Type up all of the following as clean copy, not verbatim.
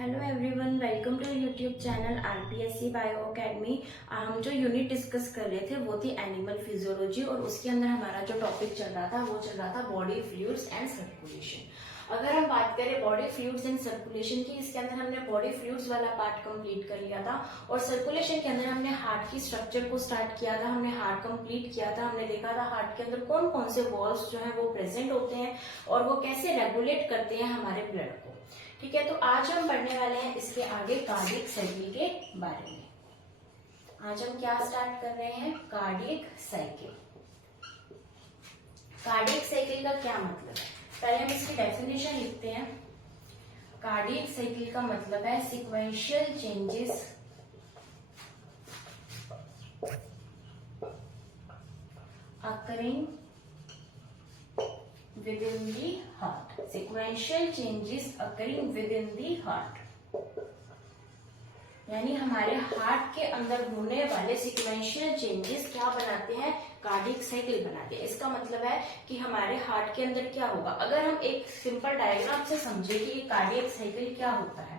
Hello everyone, welcome to YouTube channel RPSC bio academy. हम जो unit discuss कर रहे थे वो थी एनिमल फिजियोलॉजी और उसके अंदर हमारा जो टॉपिक चल रहा था वो चल रहा था बॉडी फ्लूइड्स एंड सर्कुलेशन। अगर हम बात करें बॉडी फ्लूइड्स एंड सर्कुलेशन की, इसके अंदर हमने बॉडी फ्लूइड्स वाला पार्ट कंप्लीट कर लिया था और सर्कुलेशन के अंदर हमने हार्ट की स्ट्रक्चर को स्टार्ट किया था, हमने हार्ट कंप्लीट किया था। हमने देखा था हार्ट के अंदर कौन कौन से वॉल्व्स जो है वो प्रेजेंट होते हैं और वो कैसे रेगुलेट करते हैं हमारे ब्लड को। ठीक है, तो आज हम पढ़ने वाले हैं इसके आगे कार्डियक साइकिल के बारे में। आज हम क्या स्टार्ट कर रहे हैं? Cardiac cycle. कार्डियक साइकिल का क्या मतलब है? पहले हम इसकी डेफिनेशन लिखते हैं। कार्डियक साइकिल का मतलब है sequential changes occurring within the heart. Sequential changes occurring within the heart. यानी हमारे हार्ट के अंदर होने वाले सीक्वेंशियल चेंजेस क्या बनाते हैं? कार्डियक साइकिल बनाते हैं। इसका मतलब है कि हमारे हार्ट के अंदर क्या होगा। अगर हम एक सिंपल डायग्राम से समझे कि ये कार्डियक साइकिल क्या होता है,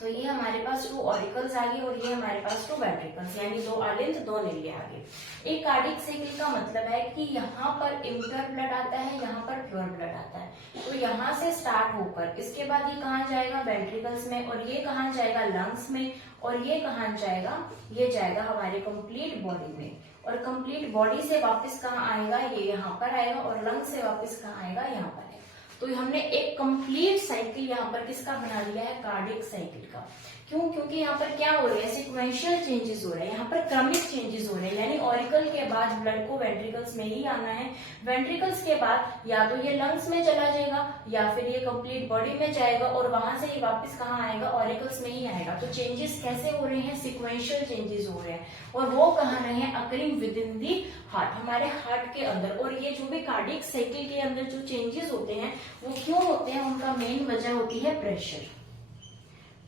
तो ये हमारे पास 2 ऑरिकल्स आ गए और ये हमारे पास 2 वेंट्रिकल्स, यानी 2 आलिंद 2 नीले आ गए। एक कार्डियक साइकिल का मतलब है कि यहाँ पर इम्प्योर ब्लड आता है, यहाँ पर प्योर ब्लड आता है। तो यहाँ से स्टार्ट होकर इसके बाद ये कहाँ जाएगा? वेंट्रिकल्स में, और ये कहाँ जाएगा? लंग्स में, और ये कहाँ जाएगा? ये जाएगा हमारे कंप्लीट बॉडी में, और कंप्लीट बॉडी से वापस कहाँ आएगा? ये यहाँ पर आएगा, और लंग से वापस कहाँ आएगा? यहाँ पर। तो हमने एक कंप्लीट साइकिल यहाँ पर किसका बना लिया है? कार्डियक साइकिल का। क्यों? क्योंकि यहाँ पर क्या हो रहा है? सीक्वेंशियल चेंजेस हो रहे हैं, यहाँ पर क्रमिक चेंजेस हो रहे हैं। यानी ऑरिकल के बाद ब्लड को वेंट्रिकल्स में ही आना है, वेंट्रिकल्स के बाद या तो ये लंग्स में चला जाएगा या फिर ये कंप्लीट बॉडी में जाएगा, और वहां से ये वापस कहाँ आएगा? ऑरिकल्स में ही आएगा। तो चेंजेस कैसे हो रहे हैं? सीक्वेंशियल चेंजेस हो रहे हैं, और वो कहाँ रहे हैं? Occurring with in the heart, हमारे हार्ट के अंदर। और ये जो भी कार्डियक साइकिल के अंदर जो चेंजेस होते हैं वो क्यों होते हैं? उनका मेन वजह होती है प्रेशर।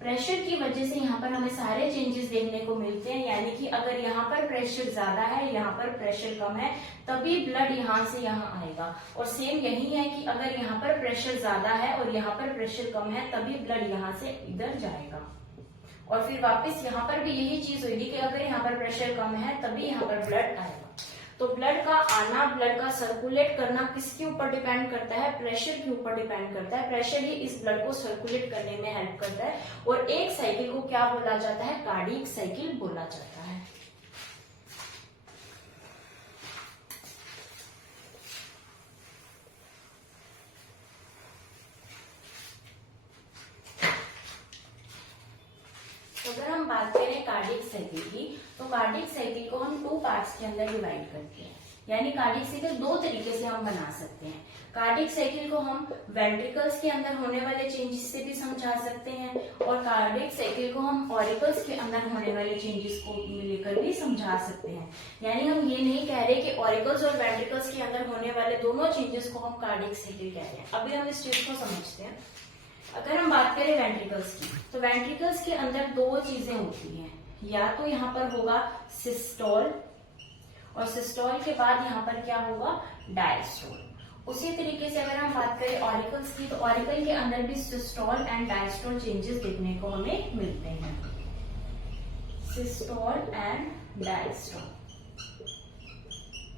प्रेशर की वजह से यहाँ पर हमें सारे चेंजेस देखने को मिलते हैं। यानी कि अगर यहाँ पर प्रेशर ज्यादा है, यहाँ पर प्रेशर कम है, तभी ब्लड यहाँ से यहाँ आएगा। और सेम यही है कि अगर यहाँ पर प्रेशर ज्यादा है और यहाँ पर प्रेशर कम है, तभी ब्लड यहाँ से इधर जाएगा। और फिर वापस यहाँ पर भी यही चीज होगी कि अगर यहाँ पर प्रेशर कम है तभी यहाँ पर ब्लड आएगा। तो ब्लड का आना, ब्लड का सर्कुलेट करना किसके ऊपर डिपेंड करता है? प्रेशर के ऊपर डिपेंड करता है। प्रेशर ही इस ब्लड को सर्कुलेट करने में हेल्प करता है, और एक साइकिल को क्या बोला जाता है? कार्डियक साइकिल बोला जाता है। अगर हम बात करें कार्डियक साइकिल की, तो कार्डियक साइकिल को हम 2 पार्ट्स के अंदर डिवाइड करते हैं। यानी कार्डियक साइकिल 2 तरीके से हम बना सकते हैं। कार्डियक साइकिल को हम वेंट्रिकल्स के अंदर होने वाले चेंजेस से भी समझा सकते हैं, और कार्डियक साइकिल को हम ऑरिकल्स के अंदर होने वाले चेंजेस को लेकर भी समझा सकते हैं। यानी हम ये नहीं कह रहे कि ऑरिकल्स और वेंट्रिकल्स के अंदर होने वाले दोनों चेंजेस को हम कार्डियक साइकिल कह रहे हैं। अभी हम इस चीज को समझते हैं। अगर हम बात करें वेंट्रिकल्स की, तो वेंट्रिकल्स के अंदर 2 चीजें होती हैं। या तो यहाँ पर होगा सिस्टोल, और सिस्टोल के बाद यहाँ पर क्या होगा? डायस्टोल। उसी तरीके से अगर हम बात करें ऑरिकल्स की, तो ऑरिकल के अंदर भी सिस्टोल एंड डायस्टोल चेंजेस देखने को हमें मिलते हैं। सिस्टोल एंड डायस्टोल,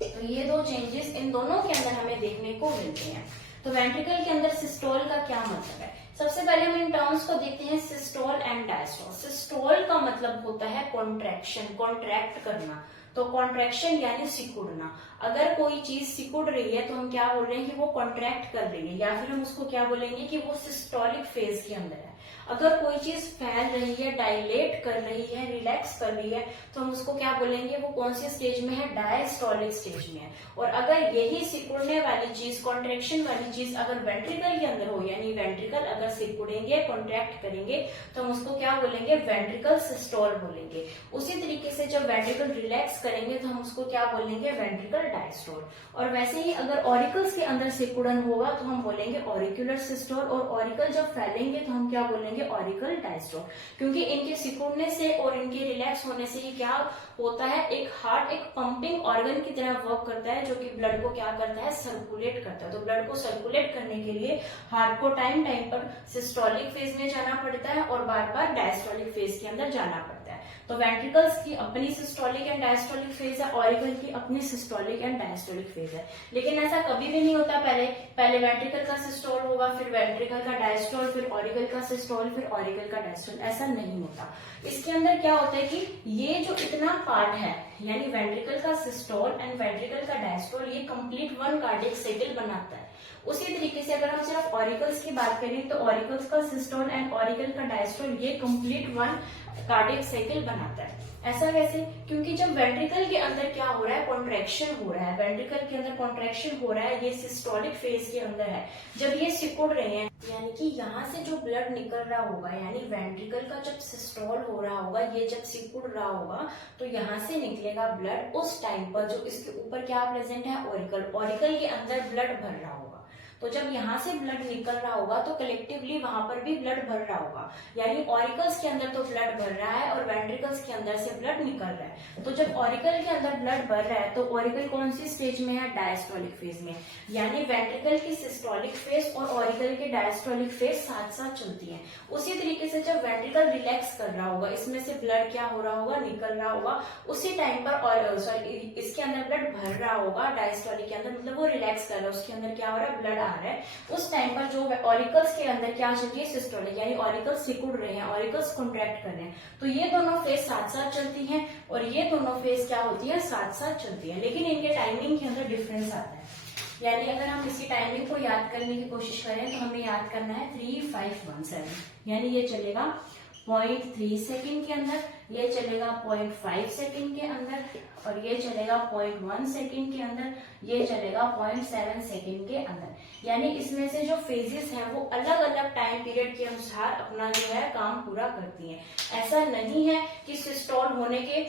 तो ये 2 चेंजेस इन दोनों के अंदर हमें देखने को मिलते हैं। तो वेंट्रिकल के अंदर सिस्टोल का क्या मतलब है? सबसे पहले हम इन टर्म्स को देखते हैं, सिस्टोल एंड डायस्टोल। सिस्टोल का मतलब होता है कॉन्ट्रैक्शन, कॉन्ट्रैक्ट करना। तो कॉन्ट्रैक्शन यानी सिकुड़ना। अगर कोई चीज सिकुड़ रही है तो हम क्या बोल रहे हैं कि वो कॉन्ट्रैक्ट कर रही है, या फिर हम उसको क्या बोलेंगे कि वो सिस्टोलिक फेज के अंदर है। अगर कोई चीज फैल रही है, डायलेट कर रही है, रिलैक्स कर रही है, तो हम उसको क्या बोलेंगे? वो कौन सी स्टेज में है? डायस्टोलिक स्टेज में है। और अगर यही सिकुड़ने वाली चीज, कॉन्ट्रैक्शन वाली चीज अगर वेंट्रिकल के अंदर हो, यानी वेंट्रिकल अगर सिकुड़ेंगे, कॉन्ट्रैक्ट करेंगे, तो हम उसको क्या बोलेंगे? वेंट्रिकल सिस्टोल बोलेंगे। उसी तरीके से जब वेंट्रिकल रिलैक्स रिलैक्स करेंगे तो हम उसको क्या बोलेंगे, वेंट्रिकल डायस्टोल। और वैसे ही अगर ऑरिकल्स के अंदर सिकुड़न होगा तो हम बोलेंगे ऑरिकुलर सिस्टोल, और ऑरिकल जब फैलेंगे तो हम क्या बोलेंगे, ऑरिकल डायस्टोल। क्योंकि इनके सिकुड़ने से और इनके रिलैक्स होने से ही क्या होता है, एक हार्ट एक पंपिंग ऑर्गन की तरह वर्क करता है, जो कि ब्लड को क्या करता है, सर्कुलेट करता है। तो ब्लड को सर्कुलेट करने के लिए हार्ट को टाइम टाइम पर सिस्टोलिक फेज में जाना पड़ता है और बार बार डायस्टोलिक फेज के अंदर जाना पड़ता है। तो वेंट्रिकल्स की अपनी सिस्टोलिक एंड डायस्टोलिक फेज है, ऑरिकल की अपनी सिस्टोलिक एंड डायस्टोलिक फेज है। लेकिन ऐसा कभी भी नहीं होता, पहले वेंट्रिकल का सिस्टोल होगा, फिर वेंट्रिकल का डायस्टोल, फिर ऑरिकल का सिस्टोल, फिर ऑरिकल का डायस्टोल, ऐसा नहीं होता। इसके अंदर क्या होता है कि ये जो इतना पार्ट है, यानी वेंट्रिकल का सिस्टोल एंड वेंट्रिकल का डायस्टोल, ये कंप्लीट वन कार्डियक साइकिल बनाता है। उसी तरीके से अगर हम सिर्फ ऑरिकल्स की बात करें तो ऑरिकल्स का सिस्टोल एंड ऑरिकल का डायस्टोल ये कंप्लीट वन कार्डियक साइकिल बनाता है। ऐसा कैसे? क्योंकि जब वेंट्रिकल के अंदर क्या हो रहा है, कॉन्ट्रैक्शन हो रहा है, वेंट्रिकल के अंदर कॉन्ट्रैक्शन हो रहा है, ये सिस्टोलिक फेज के अंदर है। जब ये सिकुड़ रहे हैं, यानी कि यहाँ से जो ब्लड निकल रहा होगा, यानी वेंट्रिकल का जब सिस्टोल हो रहा होगा, ये जब सिकुड़ रहा होगा तो यहाँ से निकलेगा ब्लड। उस टाइम पर जो इसके ऊपर क्या प्रेजेंट है, ऑरिकल, ऑरिकल के अंदर ब्लड भर रहा होगा। तो जब यहाँ से ब्लड निकल रहा होगा तो कलेक्टिवली वहां पर भी ब्लड भर रहा होगा, यानी ऑरिकल्स के अंदर तो ब्लड भर रहा है और वेंट्रिकल्स के अंदर से ब्लड निकल रहा है। तो जब ऑरिकल के अंदर ब्लड भर रहा है तो ऑरिकल कौन सी स्टेज में है, डायस्टोलिक फेज में। यानी वेंट्रिकल की सिस्टोलिक फेज और ऑरिकल की डायस्टोलिक फेज साथ साथ चलती है। उसी तरीके से जब वेंट्रिकल रिलैक्स कर रहा होगा, इसमें से ब्लड क्या हो रहा होगा, निकल रहा होगा, उसी टाइम पर इसके अंदर ब्लड भर रहा होगा, डायस्टोलिक के अंदर, मतलब वो रिलैक्स कर रहा है, उसके अंदर क्या हो रहा है, ब्लड आ रहा है। उस टाइम पर जो ऑरिकल्स के अंदर क्या चलती है, सिस्टोलिक, यानी ऑरिकल्स सिकुड़ रहे हैं, ऑरिकल्स कॉन्ट्रैक्ट कर रहे हैं। तो ये दोनों फेज साथ साथ चलती हैं और ये दोनों फेज क्या होती है, साथ साथ चलती है। लेकिन इनके टाइमिंग के अंदर डिफरेंस आता है। यानी अगर हम इसी टाइमिंग को याद करने की कोशिश करें तो हमें याद करना है 3517, यानी ये चलेगा 0.3 सेकेंड के अंदर, ये चलेगा 0.5 सेकेंड के अंदर, और ये चलेगा 0.1 सेकेंड के अंदर, ये चलेगा 0.7 सेकेंड के अंदर। यानी इसमें से जो फेजेस हैं वो अलग अलग टाइम पीरियड के अनुसार अपना जो है काम पूरा करती हैं। ऐसा नहीं है कि सिस्टोल होने के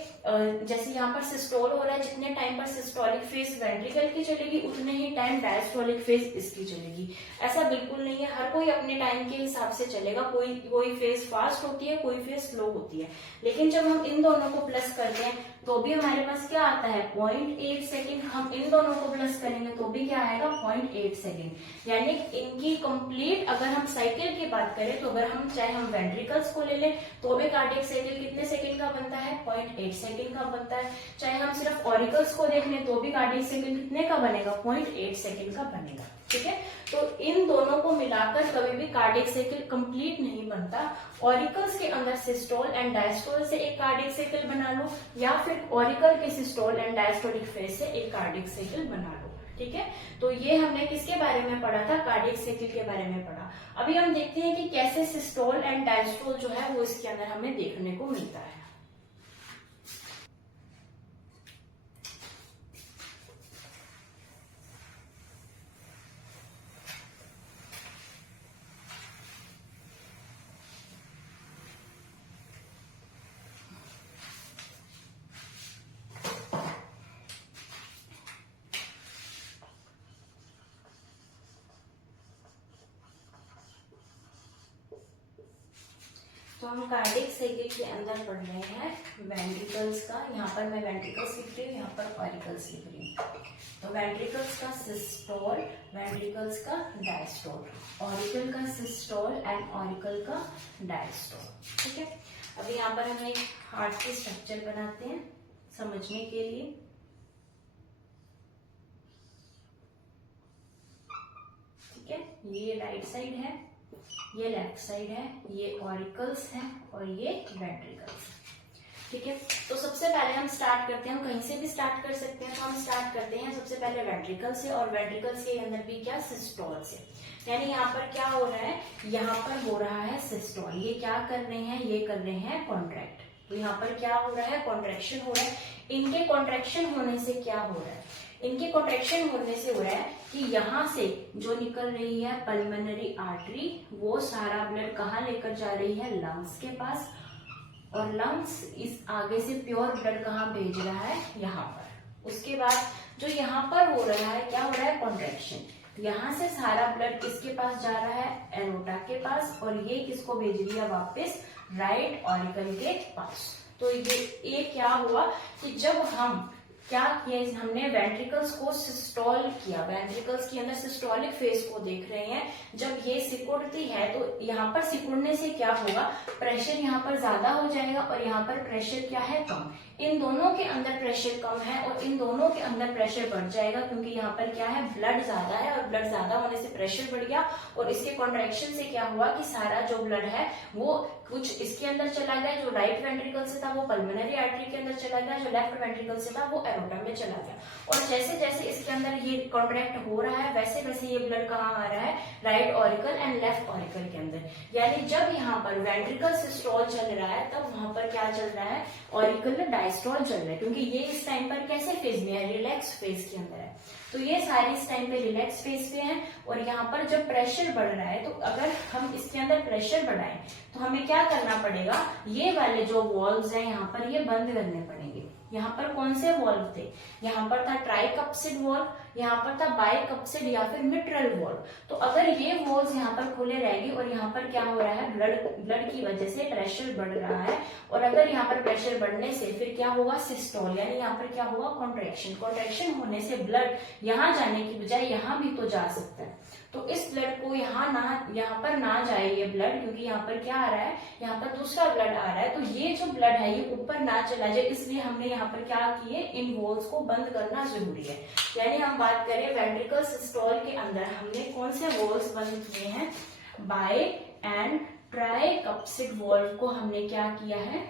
जैसे यहाँ पर सिस्टोल हो रहा है, जितने टाइम पर सिस्टोलिक फेज वेंट्रिकल की चलेगी उतने ही टाइम डायस्टोलिक फेज इसकी चलेगी। ऐसा बिल्कुल नहीं है, हर कोई अपने टाइम के हिसाब से चलेगा। कोई फेज फास्ट होती है, कोई फेज स्लो होती है। लेकिन जब हम इन दोनों को प्लस करते हैं तो भी हमारे पास क्या आता है, 0.8 सेकेंड। हम इन दोनों को प्लस करेंगे तो भी क्या आएगा, 0.8 सेकेंड। यानी इनकी कंप्लीट अगर हम साइकिल की बात करें तो अगर हम चाहे हम वेंट्रिकल्स को ले लें तो भी कार्डियक साइकिल कितने सेकेंड का बनता है, 0.8 सेकेंड का बनता है। चाहे हम सिर्फ ऑरिकल्स को देख लें तो भी कार्डियक साइकिल कितने का बनेगा, 0.8 सेकेंड का बनेगा। ठीक है, तो इन दोनों को मिलाकर कभी भी कार्डियक साइकिल कंप्लीट नहीं बनता। ऑरिकल्स के अंदर सिस्टोल एंड डायस्टोल से एक कार्डियक साइकिल बना लो, या फिर ऑरिकल के सिस्टोल एंड डायस्टोलिक फेज से एक कार्डियक साइकिल बना लो। ठीक है, तो ये हमने किसके बारे में पढ़ा था, कार्डियक साइकिल के बारे में पढ़ा। अभी हम देखते हैं कि कैसे सिस्टोल एंड डायस्टोल जो है वो इसके अंदर हमें देखने को मिलता है। तो हम कार्डियक साइकिल के अंदर पढ़ रहे हैं वेंट्रिकल्स का। यहाँ पर मैं वेंट्रिकल्स लिख रही हूँ, यहाँ पर ऑरिकल्स लिख रही हूँ। तो वेंट्रिकल्स का सिस्टोल, वेंट्रिकल्स का डायस्टोल, ऑरिकल का सिस्टोल एंड ऑरिकल का डायस्टोल। ठीक है, अभी यहाँ पर हम एक हार्ट के स्ट्रक्चर बनाते हैं समझने के लिए। ठीक है, ये राइट साइड है, ये लेफ्ट साइड है, ये ऑरिकल्स है और ये वेंट्रिकल्स। ठीक है, तो सबसे पहले हम स्टार्ट करते हैं, हम कहीं से भी स्टार्ट कर सकते हैं। तो हम स्टार्ट करते हैं सबसे पहले वेंट्रिकल से, और वेंट्रिकल्स के अंदर भी क्या, सिस्टोल से। यानी यहाँ पर क्या हो रहा है, यहाँ पर हो रहा है सिस्टोल। ये क्या कर रहे हैं, ये कर रहे हैं कॉन्ट्रैक्ट। तो यहाँ पर क्या हो रहा है, कॉन्ट्रैक्शन हो रहा है। इनके कॉन्ट्रैक्शन होने से क्या हो रहा है, इनके कॉन्ट्रैक्शन होने से हो रहा है कि यहाँ से जो निकल रही है पल्मोनरी आर्टरी, वो सारा ब्लड कहाँ लेकर जा रही है, लंग्स के पास। और लंग्स इस आगे से प्योर ब्लड कहाँ भेज रहा है, यहाँ पर। उसके बाद जो यहाँ पर हो रहा है, क्या हो रहा है, कॉन्ट्रैक्शन। यहाँ से सारा ब्लड किसके पास जा रहा है, एरोटा के पास, और ये किसको भेज दिया वापस, राइट ऑरिकल के पास। तो ये क्या हुआ कि जब हम क्या किया, हमने वेंट्रिकल्स को सिस्टोल किया, वेंट्रिकल्स के अंदर सिस्टोलिक फेज को देख रहे हैं। जब ये सिकुड़ती है तो यहाँ पर सिकुड़ने से क्या होगा, प्रेशर यहाँ पर ज्यादा हो जाएगा और यहाँ पर प्रेशर क्या है, कम। इन दोनों के अंदर प्रेशर कम है और इन दोनों के अंदर प्रेशर बढ़ जाएगा, क्योंकि यहाँ पर क्या है, ब्लड ज्यादा है, और ब्लड ज्यादा होने से प्रेशर बढ़ गया। और इसके कॉन्ट्रैक्शन से क्या हुआ कि सारा जो ब्लड है वो कुछ इसके अंदर चला गया, जो राइट वेंट्रिकल से था वो पल्मोनरी आर्टरी के अंदर चला गया, जो लेफ्ट वेंट्रिकल से था वो एरोटा में चला गया। और जैसे जैसे इसके अंदर ये कॉन्ट्रैक्ट हो रहा है, वैसे वैसे ये ब्लड कहाँ आ रहा है, right auricle and left auricle के अंदर। यानी जब यहाँ पर वेंट्रिकल सिस्टोल चल रहा है, तब वहां पर क्या चल रहा है, ऑरिकल डायस्टोल चल रहा है, क्योंकि ये इस टाइम पर कैसे फेज में है, रिलैक्स फेज के अंदर है। तो ये सारे इस टाइम पे रिलैक्स फेज पे हैं। और यहाँ पर जब प्रेशर बढ़ रहा है, तो अगर हम इसके अंदर प्रेशर बढ़ाएं तो हमें क्या करना पड़ेगा, ये वाले जो वॉल्व्स हैं यहाँ पर ये बंद करने पड़ेंगे। यहाँ पर कौन से वॉल्व थे, यहाँ पर था ट्राइकप्सिड वॉल्व, यहाँ पर था बाइकप्सिड या फिर मिट्रल वॉल्व। तो अगर ये वॉल्व्स यहाँ पर खुले रहेंगे और यहाँ पर क्या हो रहा है, ब्लड की वजह से प्रेशर बढ़ रहा है, और अगर यहाँ पर प्रेशर बढ़ने से फिर क्या होगा, सिस्टोल, यानी यहाँ पर क्या होगा, कॉन्ट्रैक्शन। कॉन्ट्रैक्शन होने से ब्लड यहाँ जाने की बजाय यहाँ भी तो जा सकता है। तो इस ब्लड को यहाँ पर ना जाए ये ब्लड, क्योंकि यहाँ पर क्या आ रहा है, यहाँ पर दूसरा ब्लड आ रहा है। तो ये जो ब्लड है ये ऊपर ना चला जाए, इसलिए हमने यहाँ पर क्या किए, इन वॉल्स को बंद करना जरूरी है। यानी हम बात करें वेंट्रिकल सिस्टोल के अंदर हमने कौन से वॉल्स बंद किए हैं, बाय एंड ट्राइकप्सिड वॉल्व को हमने क्या किया है,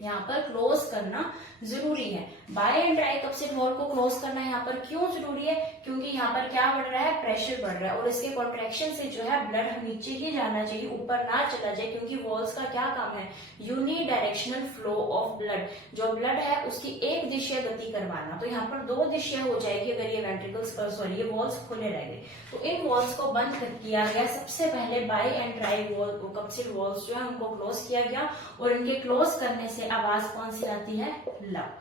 यहाँ पर क्लोज करना जरूरी है। बाय एंड ट्राइकप्सिड वॉल्व को क्लोज करना यहाँ पर क्यों जरूरी है, क्योंकि यहाँ पर क्या बढ़ रहा है, प्रेशर बढ़ रहा है, और इसके कॉन्ट्रैक्शन से जो है ब्लड नीचे ही जाना चाहिए, ऊपर ना चला जाए, क्योंकि वॉल्स का क्या काम है, यूनिडायरेक्शनल फ्लो ऑफ ब्लड। जो ब्लड है उसकी एक दिशा गति करवाना। तो यहाँ पर दो दिशा हो जाएगी अगर ये वेंट्रिकल्स ये वॉल्स खुले रह गए। तो इन वॉल्स को बंद किया गया। सबसे पहले बाय एंड ट्राइकप्सिड वॉल्स जो है उनको क्लोज किया गया, और इनके क्लोज करने से आवाज कौन सी आती है, लब।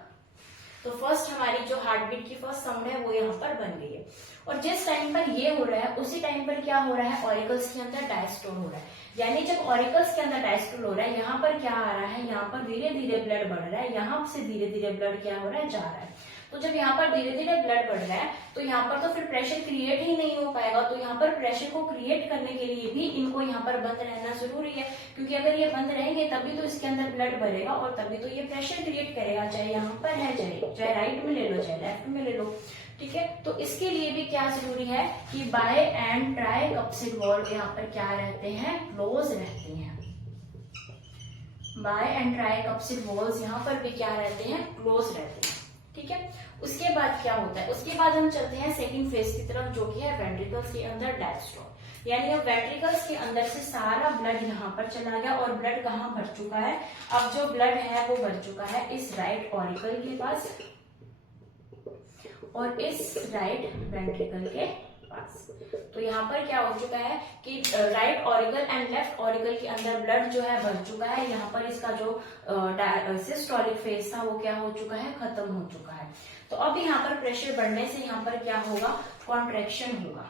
तो फर्स्ट हमारी जो हार्ट बीट की फर्स्ट साउंड है वो यहाँ पर बन गई है। और जिस टाइम पर ये हो रहा है उसी टाइम पर क्या हो रहा है, ऑरिकल्स के अंदर डायस्टोल हो रहा है। यानी जब ऑरिकल्स के अंदर डायस्टोल हो रहा है, यहाँ पर क्या आ रहा है, यहाँ पर धीरे धीरे ब्लड बढ़ रहा है, यहाँ से धीरे धीरे ब्लड क्या हो रहा है, जा रहा है। तो जब यहाँ पर धीरे धीरे ब्लड बढ़ रहा है तो यहाँ पर तो फिर प्रेशर क्रिएट ही नहीं हो पाएगा। तो यहाँ पर प्रेशर को क्रिएट करने के लिए भी इनको यहाँ पर बंद रहना जरूरी है, क्योंकि अगर ये बंद रहेंगे तभी तो इसके अंदर ब्लड बढ़ेगा और तभी तो ये प्रेशर क्रिएट करेगा, चाहे यहाँ पर है, चाहे राइट में ले लो, चाहे लेफ्ट में ले लो। ठीक है, तो इसके लिए भी क्या जरूरी है कि बाय एंड ट्राइकप्सिड वॉल्व यहाँ पर क्या रहते हैं, क्लोज रहते हैं। बाय एंड ट्राइकप्सिड वॉल्व्स यहाँ पर भी क्या रहते हैं, क्लोज रहते हैं। ठीक है, उसके बाद क्या होता है, उसके बाद हम चलते हैं सेकंड फेज की तरफ, जो कि है वेंट्रिकल्स के अंदर डायस्टोल। यानी अब वेंट्रिकल्स के अंदर से सारा ब्लड यहाँ पर चला गया और ब्लड कहाँ भर चुका है, अब जो ब्लड है वो भर चुका है इस राइट ऑरिकल के पास और इस राइट वेंट्रिकल के पास। तो यहाँ पर क्या हो चुका है कि right auricle and left auricle के अंदर ब्लड जो है भर चुका है। यहाँ पर इसका जो सिस्टोलिक फेज था वो क्या हो चुका है, खत्म हो चुका है। तो अब यहाँ पर प्रेशर बढ़ने से यहाँ पर क्या होगा, कॉन्ट्रैक्शन होगा।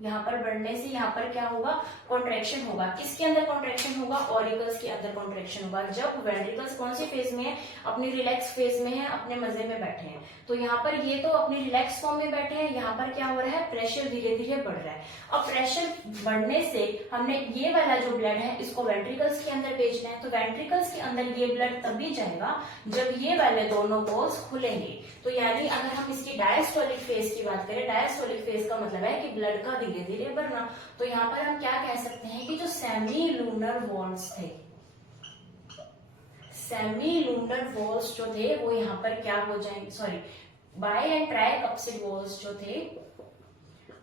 यहाँ पर बढ़ने से यहाँ पर क्या होगा, कॉन्ट्रैक्शन होगा। किसके अंदर कॉन्ट्रैक्शन होगा, ऑरिकल्स के अंदर कॉन्ट्रैक्शन होगा। जब वेंट्रिकल्स कौन सी फेज में है, अपनी रिलैक्स फेज में है, अपने मजे में बैठे हैं। तो यहाँ पर ये तो अपनी रिलैक्स फॉर्म में बैठे हैं, यहाँ पर क्या हो रहा है, प्रेशर धीरे धीरे बढ़ रहा है। अब प्रेशर बढ़ने से हमने ये वाला जो ब्लड है इसको वेंट्रिकल्स के अंदर भेजना है। तो वेंट्रिकल्स के अंदर ये ब्लड तभी जाएगा जब ये वाले दोनों वॉल्स खुलेंगे। तो यानी अगर हम इसकी डायस्टोलिक फेज की बात करें, डायस्टोलिक फेज का मतलब है कि ब्लड का धीरे धीरे बढ़ना। तो यहाँ पर हम क्या कह सकते हैं कि जो सेमी लूनर वॉल्स थे, सेमी लूनर वॉल्स जो थे वो यहाँ पर क्या हो जाएंगे, sorry, bye and tricuspid walls जो थे,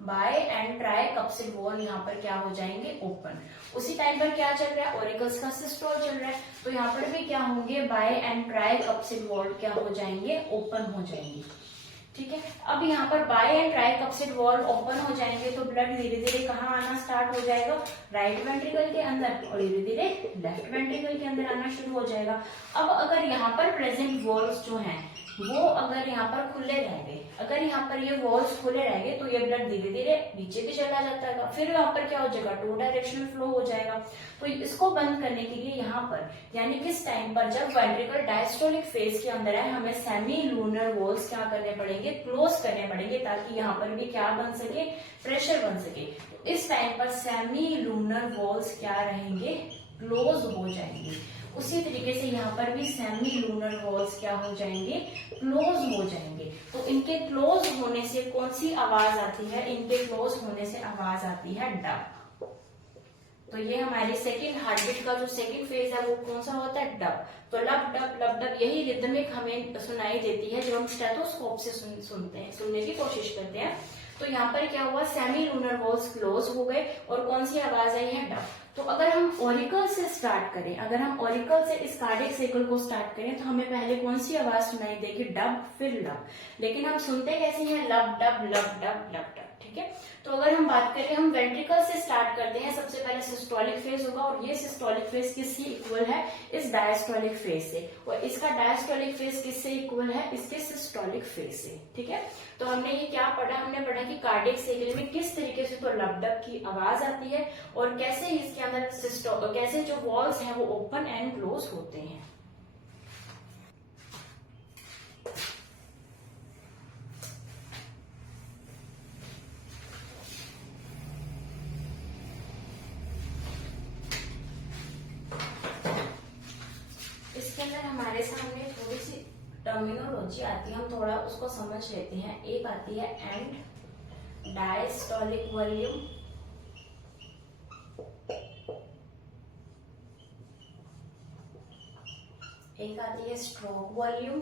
बाय एंड ट्राइकप्सिड वॉल यहाँ पर क्या हो जाएंगे, ओपन। उसी टाइम पर क्या चल रहा है, ऑरिकल्स का सिस्टोल चल रहा है। तो यहाँ पर भी क्या होंगे, बाय एंड ट्राइकप्सिड वॉल क्या हो जाएंगे, ओपन हो जाएंगे। ठीक है। अब यहाँ पर bi and tricuspid valve open हो जाएंगे तो ब्लड धीरे धीरे कहाँ आना स्टार्ट हो जाएगा, राइट वेंट्रिकल के अंदर, और धीरे धीरे लेफ्ट वेंट्रिकल के अंदर आना शुरू हो जाएगा। अब अगर यहाँ पर प्रेजेंट वॉल्व्स जो हैं वो अगर यहाँ पर खुले रहेंगे, अगर यहाँ पर ये वॉल्स खुले रहेंगे तो ये ब्लड धीरे धीरे नीचे भी चला जाता है, फिर यहाँ पर क्या हो जाएगा, टू डायरेक्शनल फ्लो हो जाएगा। तो इसको बंद करने के लिए यहाँ पर यानी किस टाइम पर, जब वेंट्रिकल डायस्टोलिक फेज के अंदर है, हमें सेमी लूनर वॉल्स क्या करने पड़ेंगे, क्लोज करने पड़ेंगे, ताकि यहाँ पर भी क्या बन सके, प्रेशर बन सके। तो इस टाइम पर सेमी लूनर वॉल्स क्या रहेंगे, क्लोज हो जाएंगे। उसी तरीके से यहाँ पर भी सेमी लूनर वॉल्स क्या हो जाएंगे, क्लोज हो जाएंगे। तो इनके क्लोज होने से कौन सी आवाज आती है, इनके क्लोज होने से आवाज आती है डब। तो ये हमारी सेकंड हार्टबीट का जो सेकंड फेज है वो कौन सा होता है, डब। तो लब डब लब डब यही रिदमिक हमें सुनाई देती है जब हम स्टेथोस्कोप से सुनते हैं, सुनने की कोशिश करते हैं। तो यहाँ पर क्या हुआ, सेमी लूनर वॉल्स क्लोज हो गए और कौन सी आवाज आई है, डब। तो अगर हम ऑरिकल से स्टार्ट करें, अगर हम ऑरिकल से इस कार्डियक साइकिल को स्टार्ट करें तो हमें पहले कौन सी आवाज सुनाई देगी, डब, फिर लब। लेकिन हम सुनते कैसे हैं, लब डब लब डब लब डब। ठीक है। तो अगर हम बात करें, हम वेंट्रिकल से स्टार्ट करते हैं, सबसे पहले सिस्टोलिक फेज होगा और ये सिस्टोलिक फेज किससे इक्वल है, इस डायस्टोलिक फेज से, और इसका डायस्टोलिक फेज किससे इक्वल है, इसके सिस्टोलिक फेज से। ठीक है। तो हमने ये क्या पढ़ा, हमने पढ़ा कि कार्डियक साइकिल में किस तरीके से तो लब डब की आवाज आती है और कैसे इसके अंदर कैसे जो वॉल्स हैं वो ओपन एंड क्लोज होते हैं। इसके अंदर हमारे सामने थोड़ी सी टर्मिनोलॉजी आती है, हम थोड़ा उसको समझ लेते हैं। एक आती है एंड डायस्टोलिक वॉल्यूम, एक आती है स्ट्रोक वॉल्यूम,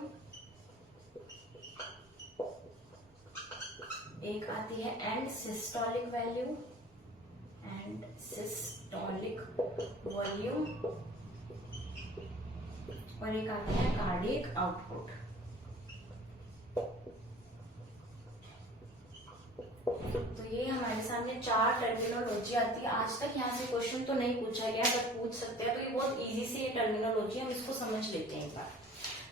एक आती है and systolic volume, and systolic volume, और एक आती है कार्डियक आउटपुट। तो ये हमारे सामने चार टर्मिनोलॉजी आती है। आज तक यहाँ से क्वेश्चन तो नहीं पूछा गया, बट पूछ सकते हैं। तो ये बहुत इजी से ये टर्मिनोलॉजी, हम इसको समझ लेते हैं एक बार।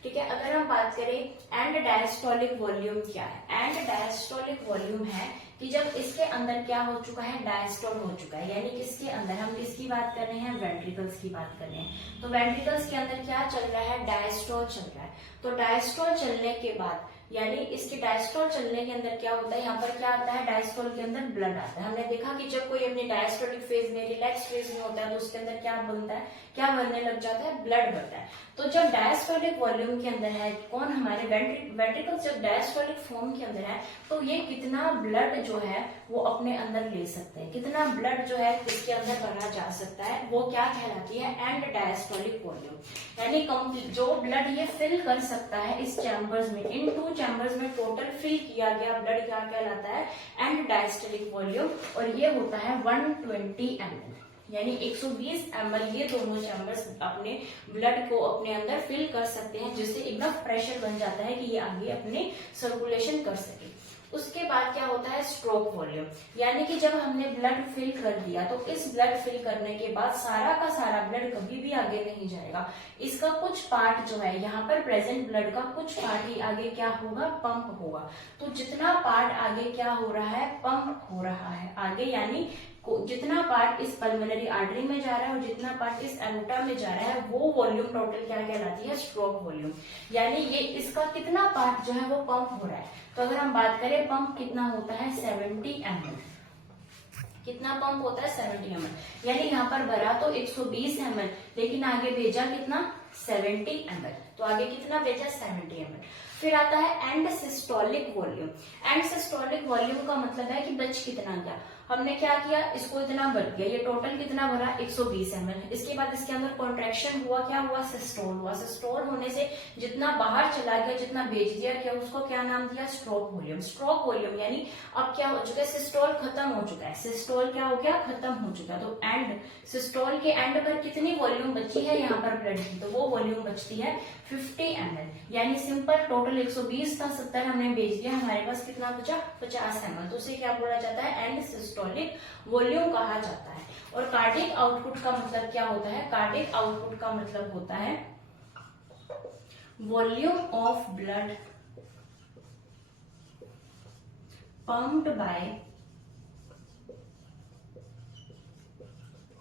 ठीक है। अगर हम बात करें एंड डायस्टोलिक वॉल्यूम क्या है, एंड डायस्टोलिक वॉल्यूम है कि जब इसके अंदर क्या हो चुका है, डायस्टोल हो चुका है, यानी किसके अंदर, हम किसकी बात कर रहे हैं, वेंट्रिकल्स की बात कर रहे हैं। तो वेंट्रिकल्स के अंदर क्या चल रहा है, डायस्टोल चल रहा है। तो डायस्टोल चलने के बाद यानी इसके डायस्टोल चलने के अंदर क्या होता है, यहाँ पर क्या आता है, डायस्टोल के अंदर ब्लड आता है। हमने देखा कि जब कोई अपने डायस्टोलिक फेज में, रिलैक्स फेज में होता है तो उसके अंदर क्या बनता है, क्या बनने लग जाता है, ब्लड बनता है। तो जब डायस्टोलिक वॉल्यूम के अंदर है कौन, हमारे वेंट्रिकल्स जब डायस्टोलिक फॉर्म के अंदर है तो ये कितना ब्लड जो है वो अपने अंदर ले सकते हैं, कितना ब्लड जो है इसके अंदर भरा जा सकता है, वो क्या कहलाती है, एंड डायस्टोलिक वॉल्यूम। यानी जो ब्लड ये फिल कर सकता है इस चैम्बर्स में, इन 2 चैम्बर्स में टोटल फिल किया गया ब्लड क्या कहलाता है, एंड डायस्टोलिक वॉल्यूम। और ये होता है 120 ml, यानी 120 ml ये दोनों चैम्बर्स अपने ब्लड को अपने अंदर फिल कर सकते हैं, जिससे इनफ प्रेशर बन जाता है कि ये आगे अपने सर्कुलेशन कर सके। उसके बाद क्या होता है, स्ट्रोक वॉल्यूम, यानी कि जब हमने ब्लड फिल कर दिया तो इस ब्लड फिल करने के बाद सारा का सारा ब्लड कभी भी आगे नहीं जाएगा। इसका कुछ पार्ट जो है, यहाँ पर प्रेजेंट ब्लड का कुछ पार्ट ही आगे क्या होगा, पंप होगा। तो जितना पार्ट आगे क्या हो रहा है, पंप हो रहा है आगे, यानी जितना पार्ट इस पल्मोनरी आर्टरी में जा रहा है और जितना पार्ट इस एओर्टा में जा रहा है वो वॉल्यूम टोटल क्या कहलाती है, स्ट्रोक वॉल्यूम। यानी ये इसका कितना पार्ट जो है वो पंप हो रहा है। तो अगर हम बात करें पंप कितना होता है, 70 ml। कितना पंप होता है, 70 ml। यानी यहाँ पर भरा तो 120 ml, लेकिन आगे भेजा कितना, 70 ml। तो आगे कितना भेजा, 70 ml। फिर आता है and systolic volume. And systolic volume का मतलब है कि बच कितना गया। हमने क्या किया, इसको इतना भर दिया, ये टोटल कितना भरा 120 ml। इसके बाद इसके अंदर कॉन्ट्रैक्शन हुआ, क्या हुआ, सिस्टोल हुआ। सिस्टोल होने से जितना बाहर चला गया, जितना भेज दिया गया, उसको क्या नाम दिया, स्ट्रोक वॉल्यूम। स्ट्रोक वॉल्यूम यानी अब क्या हो चुका है, सिस्टोल खत्म हो चुका है, सिस्टोल क्या हो गया, खत्म हो चुका है। तो एंड सिस्टोल के एंड पर कितनी वॉल्यूम बची है यहाँ पर ब्लड की, तो वो वॉल्यूम बचती है 50 ml। यानी सिंपल टोटल 120 था, 70 हमने भेज दिया, हमारे पास कितना बचा 50 ml। तो उसे क्या बोला जाता है, एंड सिस्टोलिक वॉल्यूम कहा जाता है। और कार्डिक आउटपुट का मतलब क्या होता है, कार्डिक आउटपुट का मतलब होता है volume of blood pumped by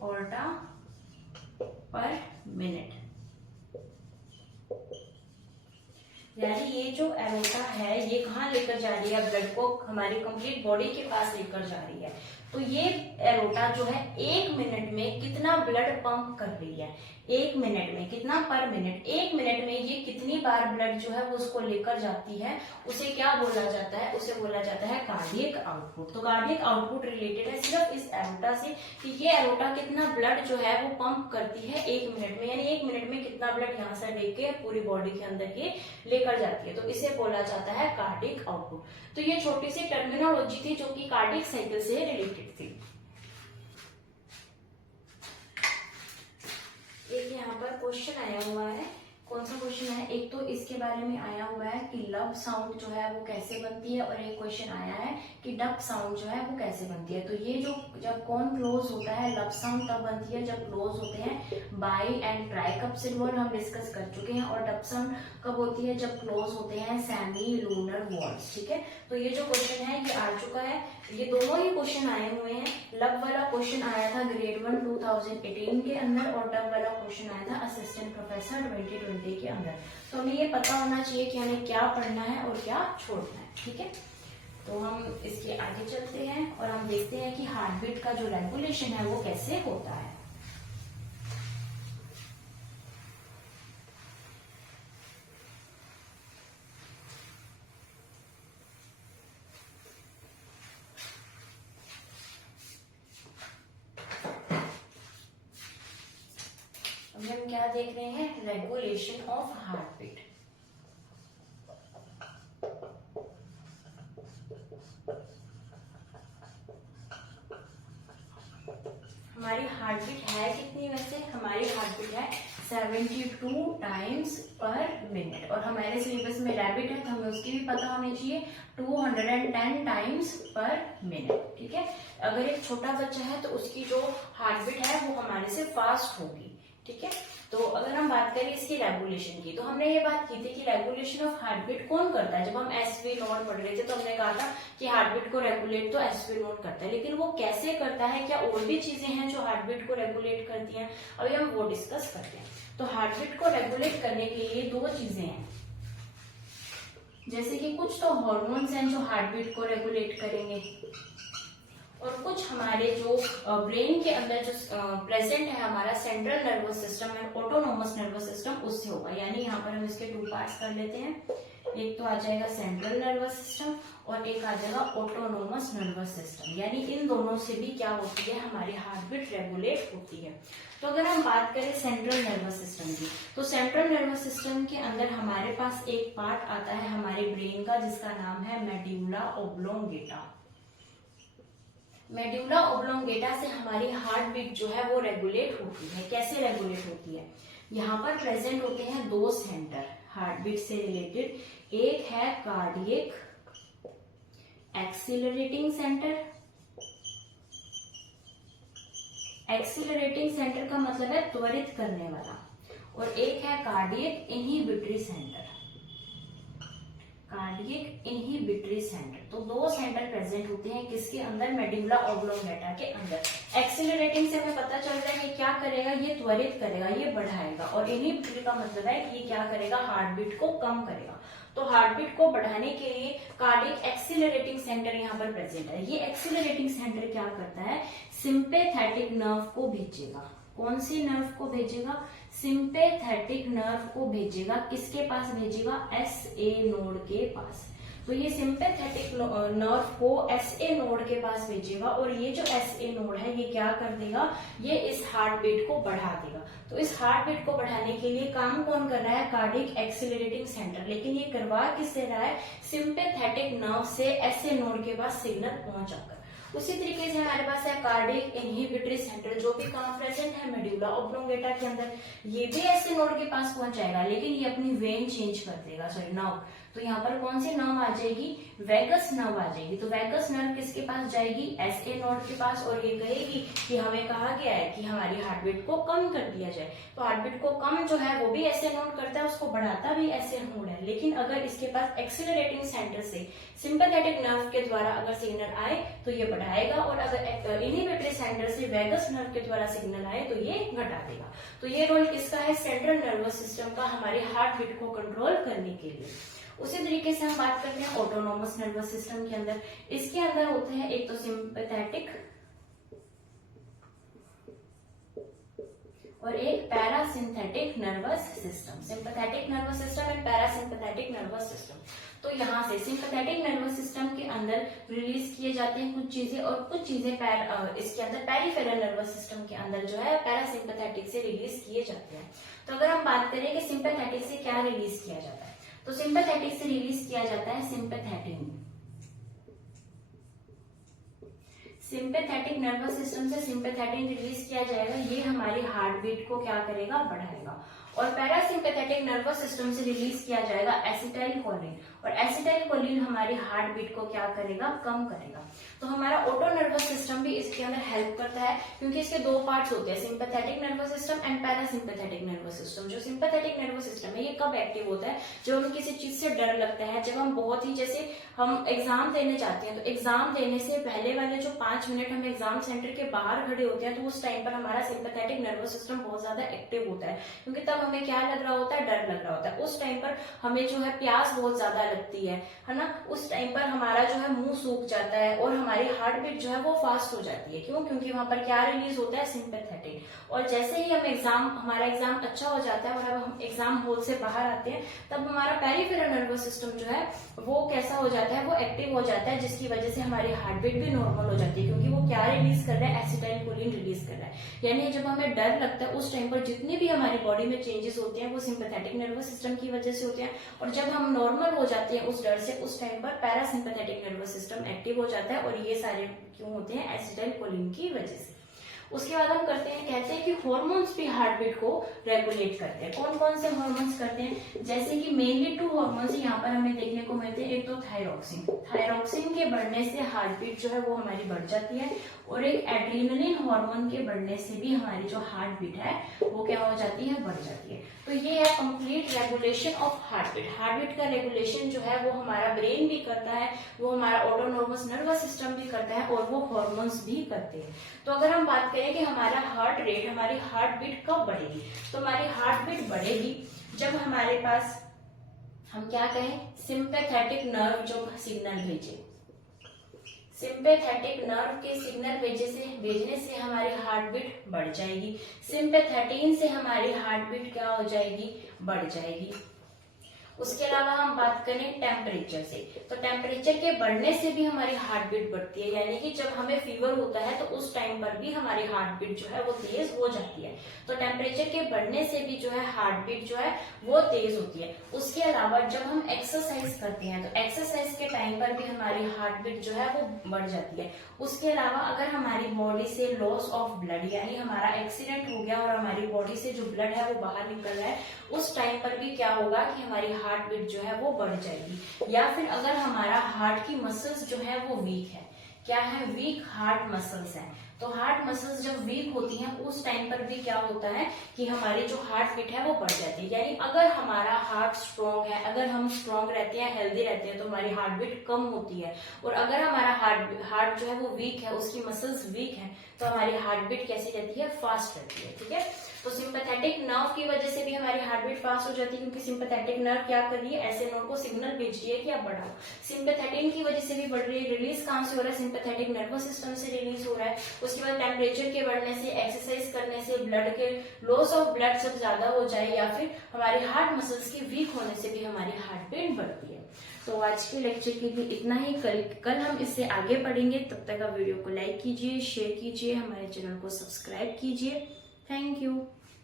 aorta per minute। यानी ये जो एरोटा है ये कहाँ लेकर जा रही है, ब्लड को हमारी कंप्लीट बॉडी के पास लेकर जा रही है। तो ये एरोटा जो है 1 मिनट में कितना ब्लड पंप कर रही है, 1 मिनट में कितना, पर मिनट, 1 मिनट में ये कितनी बार ब्लड जो है वो उसको लेकर जाती है, उसे क्या बोला जाता है, उसे बोला जाता है कार्डियक आउटपुट। तो कार्डियक आउटपुट रिलेटेड है सिर्फ इस एरोटा से कि ये एरोटा कितना ब्लड जो है वो पंप करती है 1 मिनट में, यानी 1 मिनट में कितना ब्लड यहाँ से लेके पूरी बॉडी के अंदर के लेकर जाती है। तो इसे बोला जाता है कार्डियक आउटपुट। तो ये छोटी सी टर्मिनोलॉजी थी जो कि कार्डियक साइकिल से रिलेटेड थी। एक यहाँ पर क्वेश्चन आया हुआ है, कौन सा क्वेश्चन है, एक तो इसके बारे में आया हुआ है कि लब साउंड जो है वो कैसे बनती है, और एक क्वेश्चन आया है कि डब साउंड जो है वो कैसे बनती है। तो ये जो जब कौन क्लोज होता है, लब साउंड तब बनती है जब क्लोज होते हैं बाई एंड ट्राई कप्सिल वॉल, हम डिस्कस कर चुके हैं। और डब साउंड कब होती है, जब क्लोज होते हैं सेमी लूनर वॉल्स। ठीक है, तो ये जो क्वेश्चन है ये आ चुका है, ये दोनों ही क्वेश्चन आए हुए हैं। लब वाला क्वेश्चन आया था ग्रेड 1 2018 के अंदर, और डब वाला क्वेश्चन आया था असिस्टेंट प्रोफेसर 2020 के अंदर। तो हमें ये पता होना चाहिए कि हमें क्या पढ़ना है और क्या छोड़ना है। ठीक है, तो हम इसके आगे चलते हैं और हम देखते हैं कि हार्ट बीट का जो रेगुलेशन है वो कैसे होता है। अभी हम क्या देख रहे हैं, रेगुलेशन ऑफ हार्ट बीट। हमारी हार्ट बीट है कितनी, वैसे हमारी हार्ट बीट है 72 टाइम्स पर मिनट, और हमारे सिलेबस में रैबिट है तो हमें उसकी भी पता होनी चाहिए 210 टाइम्स पर मिनट। ठीक है, अगर एक छोटा बच्चा है तो उसकी जो हार्ट बीट है वो हमारे से फास्ट होगी। ठीक है, तो अगर हम बात करें इसकी रेगुलेशन की, तो हमने ये बात की थी कि रेगुलेशन ऑफ हार्ट बीट कौन करता है। जब हम एसवी नोड पढ़ रहे थे तो हमने कहा था कि हार्ट बीट को रेगुलेट तो एसवी नोड करता है, लेकिन वो कैसे करता है, क्या और भी चीजें हैं जो हार्ट बीट को रेगुलेट करती हैं, अभी हम वो डिस्कस करते हैं। तो हार्ट बीट को रेगुलेट करने के लिए 2 चीजें हैं, जैसे कि कुछ तो हॉर्मोन्स हैं जो हार्ट बीट को रेगुलेट करेंगे, और कुछ हमारे जो ब्रेन के अंदर जो प्रेजेंट है हमारा सेंट्रल नर्वस सिस्टम है, ऑटोनोमस नर्वस सिस्टम, उससे होगा। यानी यहाँ पर हम इसके 2 पार्ट्स कर लेते हैं, एक तो आ जाएगा सेंट्रल नर्वस सिस्टम और एक आ जाएगा ऑटोनोमस नर्वस सिस्टम। यानी इन दोनों से भी क्या होती है, हमारी हार्ट बीट रेगुलेट होती है। तो अगर हम बात करें सेंट्रल नर्वस सिस्टम की, तो सेंट्रल नर्वस सिस्टम के अंदर हमारे पास एक पार्ट आता है हमारे ब्रेन का जिसका नाम है मेड्यूला ओब्लोंगेटा। मेड्यूला ओब्लोंगेटा से हमारी हार्ट बीट जो है वो रेगुलेट होती है। कैसे रेगुलेट होती है, यहाँ पर प्रेजेंट होते हैं 2 सेंटर हार्ट बीट से रिलेटेड, एक है cardiac accelerating centre, accelerating centre का मतलब है त्वरित करने वाला, और एक है cardiac inhibitory centre, cardiac inhibitory centre. तो 2 सेंटर प्रेजेंट होते हैं किसके अंदर, मेड्यूला ओब्लोंगेटा के अंदर। एक्सीलरेटिंग से हमें पता चल रहा है कि क्या करेगा, ये त्वरित करेगा, ये बढ़ाएगा, और इनहिबिटरी का मतलब है कि ये क्या करेगा, हार्ट बीट को कम करेगा। तो हार्ट बीट को बढ़ाने के लिए कार्डियक एक्सीलरेटिंग सेंटर यहाँ पर प्रेजेंट है। ये एक्सीलरेटिंग सेंटर क्या करता है, सिंपैथेटिक नर्व को भेजेगा। कौन सी नर्व को भेजेगा, सिंपैथेटिक नर्व को भेजेगा। किसके पास भेजेगा, एसए नोड के पास। तो ये सिंपैथेटिक नर्व को एसए नोड के पास भेजेगा और ये जो एसए नोड है ये क्या कर देगा, ये इस हार्ट बीट को बढ़ा देगा। तो इस हार्ट बीट को बढ़ाने के लिए काम कौन कर रहा है, कार्डिक एक्सीलरेटिंग सेंटर, लेकिन ये करवा किससे रहा है, सिंपैथेटिक नर्व से एसए नोड के पास सिग्नल पहुंचाकर। उसी तरीके से हमारे पास है कार्डिक इनहिबिटरी सेंटर, जो भी कहाँ प्रेजेंट है, मेडुला ऑब्लोंगेटा के अंदर। ये भी ऐसे नोड के पास पहुंच जाएगा, लेकिन ये अपनी वेन चेंज कर देगा, सॉरी नर्व। तो यहाँ पर कौन सी नर्व आ जाएगी, वेगस नर्व आ जाएगी। तो वेगस नर्व किसके पास जाएगी, एसए नोड के पास, और ये कहेगी कि हमें कहा गया है कि हमारी हार्ट बीट को कम कर दिया जाए। तो हार्ट बीट को कम जो है वो भी एसए नोड करता है, उसको बढ़ाता भी एसए नोड है। लेकिन अगर इसके पास एक्सीलरेटिंग सेंटर से सिंपैथेटिक नर्व के द्वारा अगर सिग्नल आए तो ये बढ़ाएगा, और अगर इनहिबिटरी सेंटर से वेगस नर्व के द्वारा सिग्नल आए तो ये घटा देगा। तो ये रोल किसका है, सेंट्रल नर्वस सिस्टम का, हमारी हार्ट बीट को कंट्रोल करने के लिए। उसी तरीके से हम बात करते हैं ऑटोनोमस नर्वस सिस्टम के अंदर। इसके अंदर होते हैं एक तो सिंपैथेटिक और एक parasympathetic nervous system. Sympathetic nervous system and parasympathetic nervous system. तो यहाँ से सिंपैथेटिक नर्वस सिस्टम के अंदर रिलीज किए जाते हैं कुछ चीजें, और कुछ चीजें इसके अंदर पेरिफेरल नर्वस सिस्टम के अंदर जो है पैरासिम्पैथेटिक से रिलीज किए जाते हैं। तो अगर हम बात करें कि सिंपैथेटिक से क्या रिलीज किया जाता है, तो सिंपैथेटिक से रिलीज किया जाता है सिंपैथेटिन। सिंपैथेटिक नर्वस सिस्टम से सिंपैथेटिन रिलीज किया जाएगा, ये हमारी हार्ट बीट को क्या करेगा, बढ़ाएगा। और पैरासिम्पैथेटिक नर्वस सिस्टम से रिलीज किया जाएगा एसिटाइलकोलिन, और एसिटाइलकोलिन हमारी हार्ट बीट को क्या करेगा, कम करेगा। तो हमारा ऑटो नर्वस सिस्टम भी इसके अंदर हेल्प करता है, क्योंकि इसके दो पार्ट्स होते हैं, sympathetic nervous system and parasympathetic nervous system. जो सिंपैथेटिक नर्वस सिस्टम है ये कब एक्टिव होता है, जब हमें किसी चीज से डर लगता है, जब हम बहुत ही, जैसे हम एग्जाम देने जाते हैं, तो एग्जाम देने से पहले वाले जो 5 मिनट हम एग्जाम सेंटर के बाहर खड़े होते हैं, तो उस टाइम पर हमारा सिंपैथेटिक नर्वस सिस्टम बहुत ज्यादा एक्टिव होता है, क्योंकि तब हमें क्या लग रहा होता है, डर लग रहा होता है। उस टाइम पर हमें जो है प्यास बहुत ज्यादा लगती है ना। उस टाइम पर हमारा जो है मुंह सूख जाता है और हमारी हार्ट बीट जो है वो फास्ट हो जाती है। क्यों, क्योंकि वहां पर क्या रिलीज होता है, सिंपैथेटिक। और जैसे ही हम हमारा एग्जाम अच्छा हो जाता है और अब हम एग्जाम हॉल से बाहर आते हैं, तब हमारा पेरिफेरल नर्वस सिस्टम जो है वो कैसा हो जाता है, वो एक्टिव हो जाता है, जिसकी वजह से हमारी हार्ट बीट भी नॉर्मल हो जाती है, क्योंकि वो क्या रिलीज कर रहा है, एसिटाइलकोलिन रिलीज कर रहा है। यानी जब हमें डर लगता है उस टाइम पर जितनी भी हमारी बॉडी में चेंजेस होते हैं वो सिंपैथेटिक नर्वस सिस्टम की वजह से होते हैं, और जब हम नॉर्मल हो जाते हैं उस डर से, उस टाइम पर पैरासिम्पैथेटिक नर्वस सिस्टम एक्टिव हो जाता है, और ये सारे क्यों होते हैं, एसिटाइलकोलिन की वजह से। उसके बाद हम कहते हैं कि हार्मोन्स भी हार्ट बीट को रेगुलेट करते हैं। कौन कौन से हार्मोन्स करते हैं, जैसे कि मेनली 2 हार्मोन्स यहाँ पर हमें देखने को मिलते हैं। एक तो थायरोक्सिन, थायरोक्सिन के बढ़ने से हार्ट बीट जो है वो हमारी बढ़ जाती है, और एक एड्रेनलिन हार्मोन के बढ़ने से भी हमारी जो हार्ट बीट है वो क्या हो जाती है, बढ़ जाती है। तो ये है complete regulation of heart beat. Heart beat का रेगुलेशन जो है वो हमारा ब्रेन भी करता है, वो हमारा ऑटोनोमस नर्वस सिस्टम भी करता है, और वो हार्मोन्स भी करते हैं। तो अगर हम बात करें कि हमारा हार्ट रेट, हमारी हार्ट बीट कब बढ़ेगी, तो हमारी हार्ट बीट बढ़ेगी जब हमारे पास, हम क्या कहें, सिंपैथेटिक नर्व जो सिग्नल भेजे, सिंपैथेटिक नर्व के सिग्नल भेजने से हमारी हार्ट बीट बढ़ जाएगी। सिंपैथेटिन से हमारी हार्ट बीट क्या हो जाएगी, बढ़ जाएगी। उसके अलावा हम बात करें टेम्परेचर से, तो टेम्परेचर के बढ़ने से भी हमारी हार्ट बीट बढ़ती है, यानी कि जब हमें फीवर होता है तो उस टाइम पर भी हमारी हार्ट बीट जो है वो तेज हो जाती है। तो टेम्परेचर के बढ़ने से भी जो है हार्ट बीट जो है वो तेज होती है। उसके अलावा जब हम एक्सरसाइज करते हैं तो एक्सरसाइज के टाइम पर भी हमारी हार्ट बीट जो है वो बढ़ जाती है। उसके अलावा अगर हमारी बॉडी से लॉस ऑफ ब्लड, यानी हमारा एक्सीडेंट हो गया और हमारी बॉडी से जो ब्लड है वो बाहर निकल रहा है, उस टाइम पर भी क्या होगा कि हमारी हार्ट बीट जो है वो बढ़ जाएगी। या फिर अगर हमारा हार्ट की मसल्स जो है वो वीक है, क्या है, वीक हार्ट मसल्स हैं, तो हार्ट मसल्स जब वीक होती हैं उस टाइम पर भी क्या होता है कि हमारी जो हार्ट बीट है वो बढ़ जाती है। यानी अगर हमारा हार्ट स्ट्रॉन्ग है, अगर हम स्ट्रॉन्ग रहते हैं, हेल्दी रहते हैं, तो हमारी हार्ट बीट कम होती है, और अगर हमारा हार्ट जो है वो वीक है, उसकी मसल्स वीक है, तो हमारी हार्ट बीट कैसी रहती है, फास्ट रहती है। ठीक है, तो सिंपैथेटिक नर्व की वजह से भी हमारी हार्ट बीट फास्ट हो जाती है, क्योंकि सिंपैथेटिक नर्व क्या कर रही है, ऐसे नोड को सिग्नल भेज रही है कि आप बढ़ाओ। सिंपैथेटिन की वजह से भी बढ़ रही है। रिलीज कहां से हो रहा है, सिंपैथेटिक नर्वस सिस्टम से रिलीज हो रहा है। उसके बाद टेम्परेचर के बढ़ने से, एक्सरसाइज करने से, ब्लड के लॉस ऑफ ब्लड जब ज्यादा हो जाए या फिर हमारी हार्ट मसल्स के वीक होने से भी हमारी हार्ट बीट बढ़ती है। तो आज के लेक्चर के लिए इतना ही। कल हम इससे आगे पढ़ेंगे। तब तक आप वीडियो को लाइक कीजिए, शेयर कीजिए, हमारे चैनल को सब्सक्राइब कीजिए। Thank you.